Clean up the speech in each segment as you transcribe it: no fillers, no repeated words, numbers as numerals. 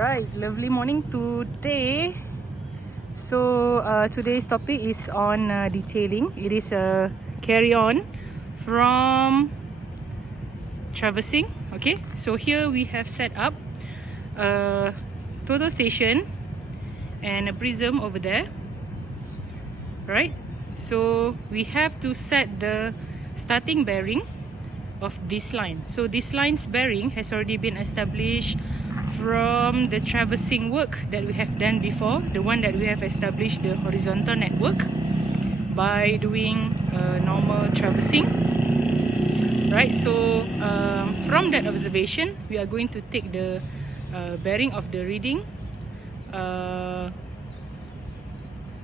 Alright, lovely morning today. So today's topic is on detailing. It is a carry on from traversing. Okay, so here we have set up a total station and a prism over there. Right, so we have to set the starting bearing of this line. So this line's bearing has already been established from the traversing work that we have done before, the one that we have established the horizontal network by doing normal traversing. Right, so from that observation, we are going to take the bearing of the reading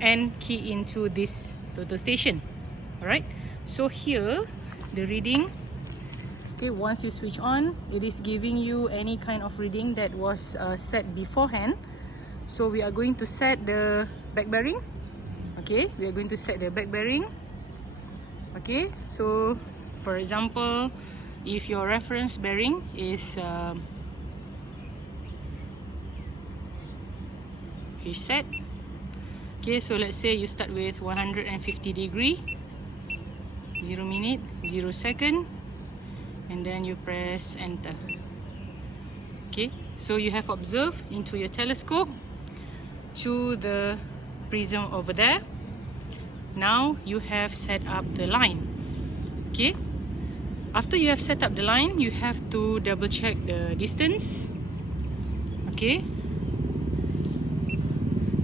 and key into this total station. Alright, so here the reading, okay, once you switch on, it is giving you any kind of reading that was set beforehand. So we are going to set the back bearing. Okay, we are going to set the back bearing. Okay, so for example, if your reference bearing is set. Okay, so let's say you start with 150 degree, 0 minute, 0 second, and then you press enter. Okay, so you have observed into your telescope to the prism over there. Now you have set up the line. Okay, after you have set up the line, you have to double check the distance. Okay,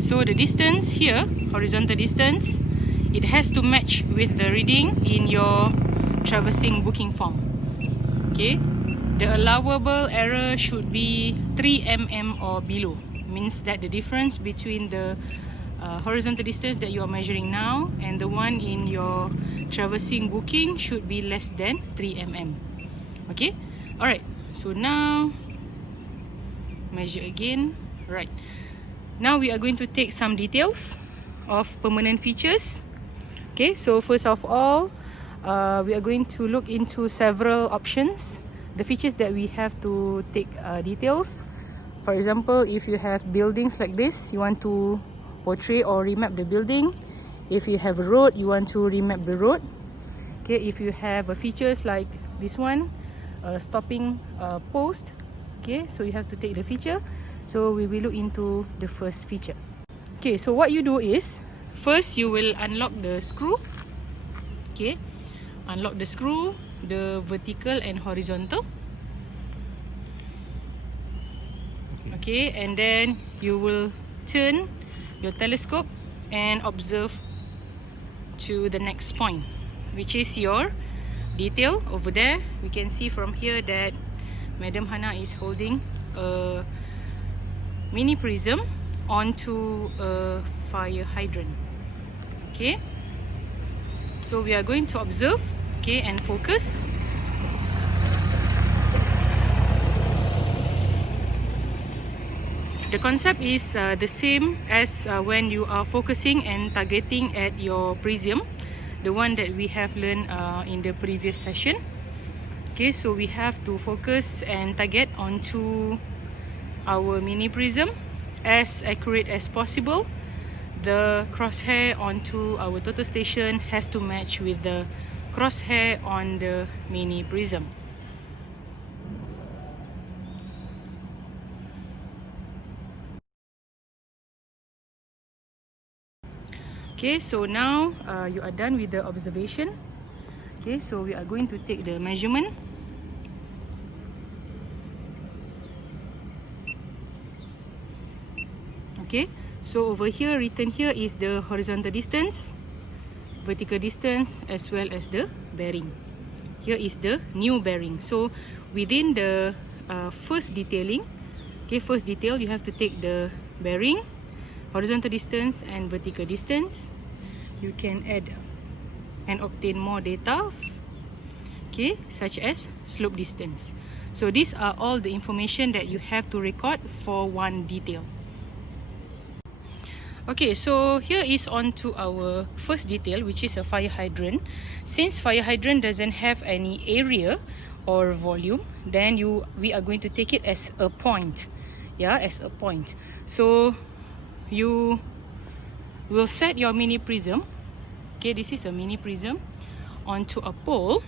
so the distance here, horizontal distance, it has to match with the reading in your traversing booking form. Okay, the allowable error should be 3 mm or below. Means that the difference between the horizontal distance that you are measuring now and the one in your traversing booking should be less than 3 mm. Okay, alright, so now measure again. Right, now we are going to take some details of permanent features. Okay, so first of all, we are going to look into several options, the features that we have to take details. For example, if you have buildings like this, you want to portray or remap the building. If you have a road, you want to remap the road. Okay, if you have features like this one, stopping post. Okay, so you have to take the feature. So we will look into the first feature. Okay, so what you do is, first you will unlock the screw. Okay, unlock the screw, the vertical and horizontal. Okay, and then you will turn your telescope and observe to the next point, which is your detail over there. We can see from here that Madam Hana is holding a mini prism onto a fire hydrant. Okay, so we are going to observe, okay, and focus. The concept is the same as when you are focusing and targeting at your prism, the one that we have learned in the previous session. Okay, so we have to focus and target onto our mini prism as accurate as possible. The crosshair onto our total station has to match with the crosshair on the mini prism. Okay, so now you are done with the observation. Okay, so we are going to take the measurement. Okay, so over here, written here is the horizontal distance, vertical distance, as well as the bearing. Here is the new bearing. So within the first detailing, okay, first detail, you have to take the bearing, horizontal distance and vertical distance. You can add and obtain more data, okay, such as slope distance. So these are all the information that you have to record for one detail. Okay, so here is on to our first detail, which is a fire hydrant. Since fire hydrant doesn't have any area or volume, then we are going to take it as a point. yeah, as a point. So you will set your mini prism, okay, this is a mini prism, onto a pole,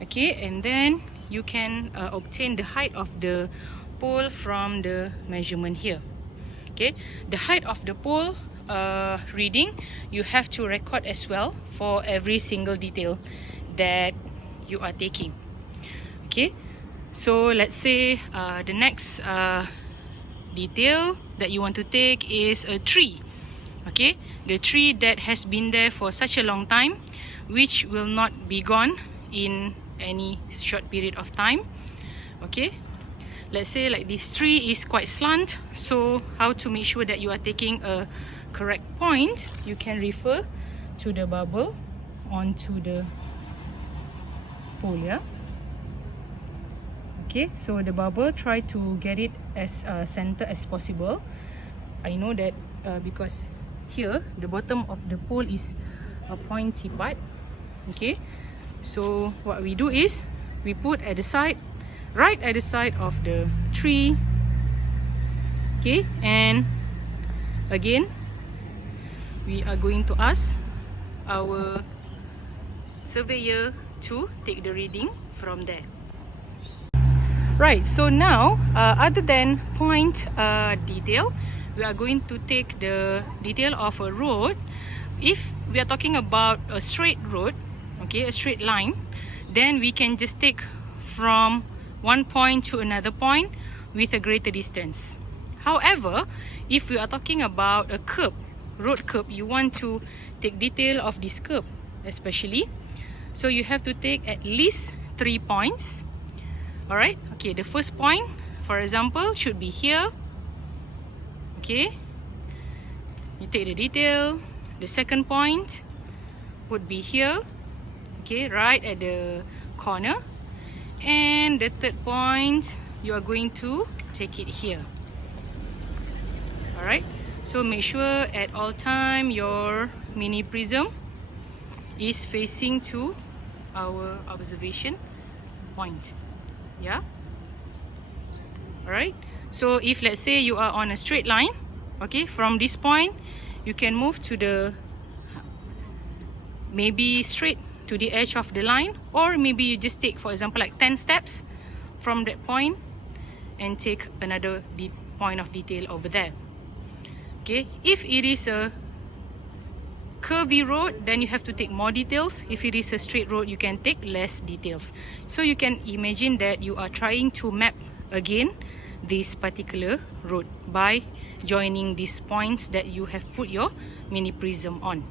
okay, and then you can obtain the height of the pole from the measurement here. Okay, the height of the pole reading you have to record as well for every single detail that you are taking. Okay, so let's say the next detail that you want to take is a tree. Okay, the tree that has been there for such a long time, which will not be gone in any short period of time. Okay, let's say like this tree is quite slant, so how to make sure that you are taking a correct point, you can refer to the bubble onto the pole, yeah. Okay, so the bubble, try to get it as center as possible. I know that because here the bottom of the pole is a pointy part. Okay, so what we do is we put at the side, right at the side of the tree. Okay, and again we are going to ask our surveyor to take the reading from there. Right, so now other than point detail, we are going to take the detail of a road. If we are talking about a straight road, okay, a straight line, then we can just take from one point to another point with a greater distance. However, if we are talking about a curb, road curb, you want to take detail of this curb especially, so you have to take at least 3 points. Alright, okay, the first point, for example, should be here. Okay, you take the detail. The second point would be here, okay, right at the corner. And the third point, you are going to take it here. Alright, so make sure at all time your mini prism is facing to our observation point. Yeah, alright, so if let's say you are on a straight line, okay, from this point you can move to the maybe straight to the edge of the line, or maybe you just take, for example, like 10 steps from that point and take another point of detail over there. Okay, if it is a curvy road, then you have to take more details. If it is a straight road, you can take less details. So you can imagine that you are trying to map again this particular road by joining these points that you have put your mini prism on.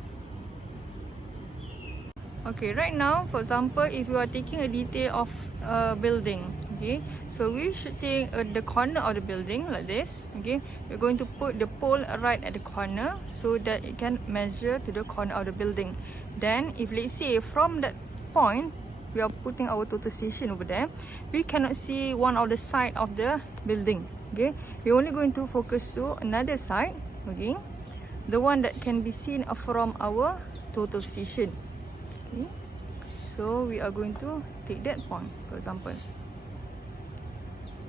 Okay, right now, for example, if you are taking a detail of a building, okay, so we should take the corner of the building like this. Okay, we're going to put the pole right at the corner so that it can measure to the corner of the building. Then if let's say from that point we are putting our total station over there, we cannot see one of the side of the building. Okay, we're only going to focus to another side, okay, the one that can be seen from our total station. Okay, so we are going to take that point, for example.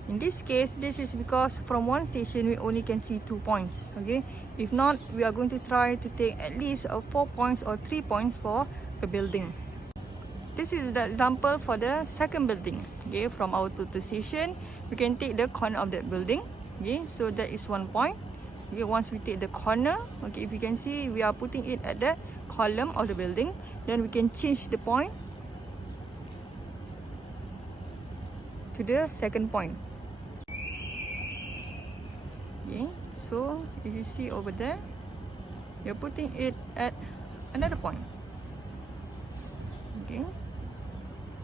In this case, this is because from one station we only can see 2 points. Okay, if not, we are going to try to take at least 4 points or 3 points for a building. This is the example for the second building. Okay, from our total station, we can take the corner of that building. Okay, so that is 1 point. Okay, once we take the corner, okay, if you can see, we are putting it at the column of the building. Then we can change the point to the second point. Okay, so if you see over there, you're putting it at another point. Okay,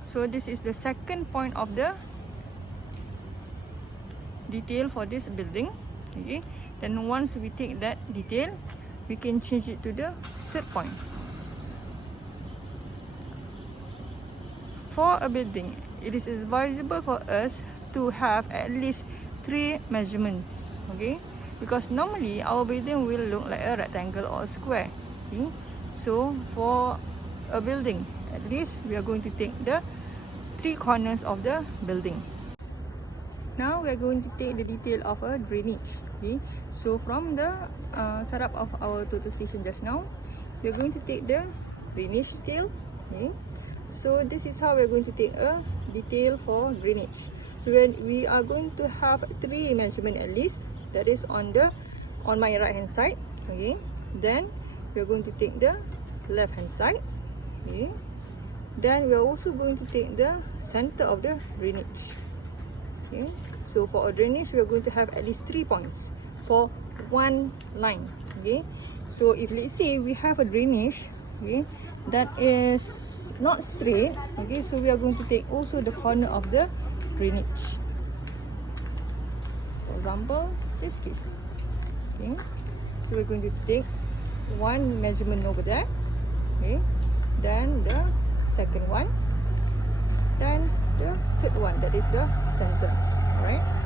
so this is the second point of the detail for this building. Okay, then once we take that detail, we can change it to the third point. For a building, it is advisable for us to have at least 3 measurements. Okay, because normally our building will look like a rectangle or a square. Okay, so for a building, at least we are going to take the 3 corners of the building. Now we are going to take the detail of a drainage. Okay, so from the setup of our total station just now, we are going to take the drainage detail. Okay, so this is how we are going to take a detail for drainage. So we are going to have 3 measurement at least. That is on my right hand side. Okay, then we are going to take the left hand side. Okay, then we are also going to take the center of the drainage. Okay, so for a drainage we are going to have at least 3 points for one line. Okay, so if let's say we have a drainage, okay, that is not straight, okay, so we are going to take also the corner of the drainage. For example, this case. Okay, so we're going to take one measurement over there. Okay, then the second one, then the third one, that is the center. Alright.